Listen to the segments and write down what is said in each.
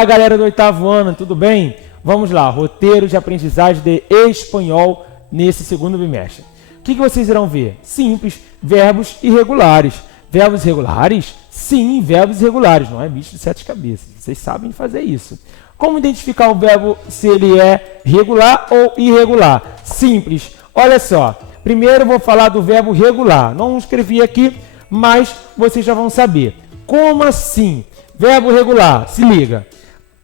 Olá, galera do 8º ano, tudo bem? Vamos lá, roteiro de aprendizagem de espanhol nesse segundo bimestre. O que vocês irão ver? Simples, verbos irregulares. Verbos irregulares? Sim, verbos irregulares, não é bicho de 7 cabeças. Vocês sabem fazer isso. Como identificar o verbo se ele é regular ou irregular? Simples, olha só. Primeiro eu vou falar do verbo regular. Não escrevi aqui, mas vocês já vão saber. Como assim? Verbo regular, se liga.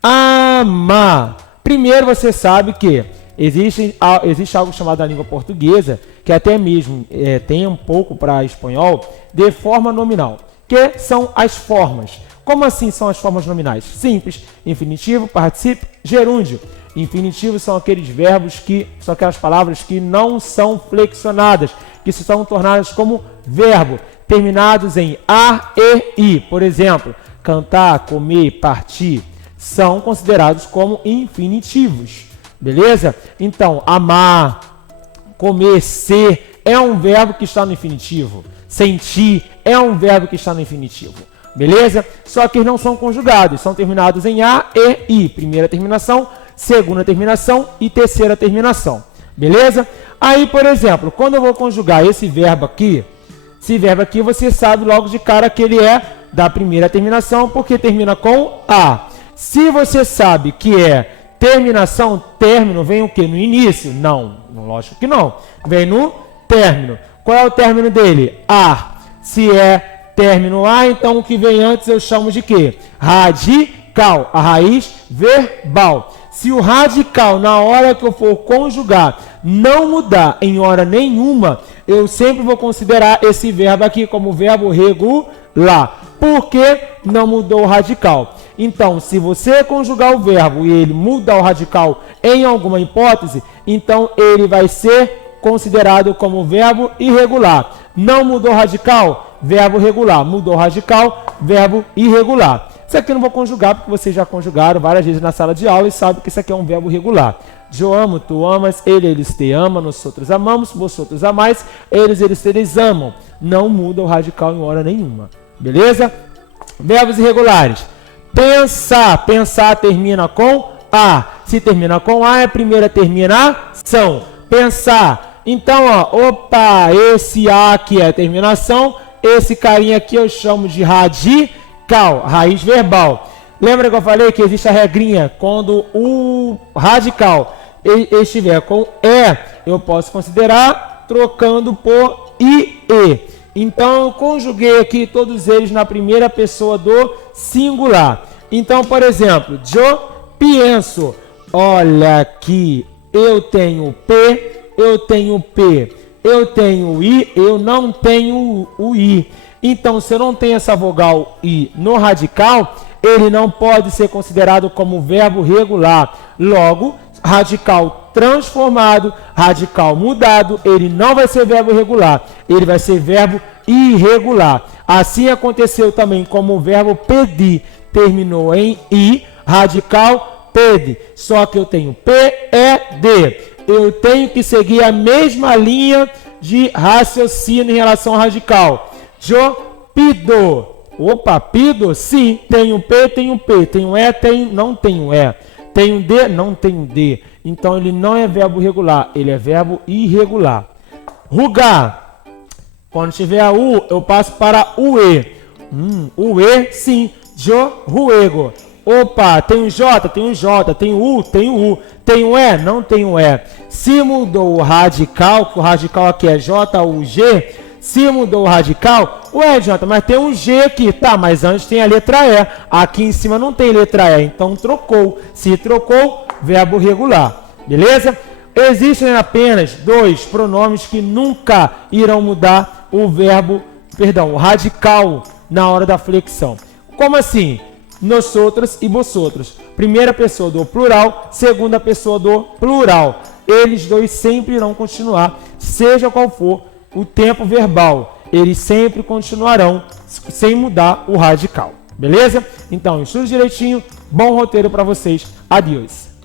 Amar. Primeiro você sabe que existe algo chamado na língua portuguesa, que até mesmo tem um pouco para espanhol, de forma nominal, que são as formas. Como assim são as formas nominais? Simples, infinitivo, particípio, gerúndio. Infinitivo são aqueles verbos são aquelas palavras que não são flexionadas, que se são tornadas como verbo, terminados em ar e i. Por exemplo, cantar, comer, partir, são considerados como infinitivos. Beleza? Então, amar, comer, ser, é um verbo que está no infinitivo. Sentir é um verbo que está no infinitivo. Beleza? Só que eles não são conjugados, são terminados em a e i. Primeira terminação, segunda terminação e terceira terminação. Beleza? Aí, por exemplo, quando eu vou conjugar esse verbo aqui, você sabe logo de cara que ele é da primeira terminação, porque termina com a. Se você sabe que é terminação, término, vem o quê? No início? Não, lógico que não. Vem no término. Qual é o término dele? A. Se é término A, então o que vem antes eu chamo de quê? Radical, a raiz verbal. Se o radical, na hora que eu for conjugar, não mudar em hora nenhuma, eu sempre vou considerar esse verbo aqui como verbo regular. Porque não mudou o radical. Então, se você conjugar o verbo e ele mudar o radical em alguma hipótese, então ele vai ser considerado como verbo irregular. Não mudou o radical? Verbo regular. Mudou o radical? Verbo irregular. Isso aqui eu não vou conjugar, porque vocês já conjugaram várias vezes na sala de aula e sabem que isso aqui é um verbo regular. Eu amo, tu amas, eles te amam, nós outros amamos, vós outros amais, eles amam. Não muda o radical em hora nenhuma. Beleza? Verbos irregulares. Pensar. Pensar termina com a. Se termina com a, é a primeira terminação. Pensar. Então, opa, esse a aqui é a terminação. Esse carinha aqui eu chamo de radical, raiz verbal. Lembra que eu falei que existe a regrinha? Quando o radical estiver com e, eu posso considerar trocando por ie. Então, eu conjuguei aqui todos eles na primeira pessoa do singular. Então, por exemplo, eu penso. Olha aqui, eu tenho P, eu tenho P, eu tenho I, eu não tenho o I. Então, se eu não tenho essa vogal I no radical, ele não pode ser considerado como verbo regular. Logo, radical transformado, radical mudado, ele não vai ser verbo regular, ele vai ser verbo irregular. Assim aconteceu também como o verbo pedir, terminou em i, radical pede, só que eu tenho P-E-D. Eu tenho que seguir a mesma linha de raciocínio em relação ao radical. Eu pido. Opa, pido? Sim, tenho P, tenho P, tenho E, não tenho E. Tenho D, não tenho D. Então, ele não é verbo regular, ele é verbo irregular. Rugar. Quando tiver a U, eu passo para o E. O E, sim. Eu ruego. Opa, tem J, tem J, tem U, tem U. Tem E, não tem E. Se mudou o radical, que o radical aqui é J-U-G, se mudou o radical, ué, Jota, mas tem um G aqui. Tá, mas antes tem a letra E. Aqui em cima não tem letra E, então trocou. Se trocou, verbo regular. Beleza? Existem apenas dois pronomes que nunca irão mudar o o radical na hora da flexão. Como assim? Nosotros e vosotros. Primeira pessoa do plural, segunda pessoa do plural. Eles dois sempre irão continuar, seja qual for o tempo verbal, eles sempre continuarão sem mudar o radical, beleza? Então, estude direitinho, bom roteiro para vocês, adiós!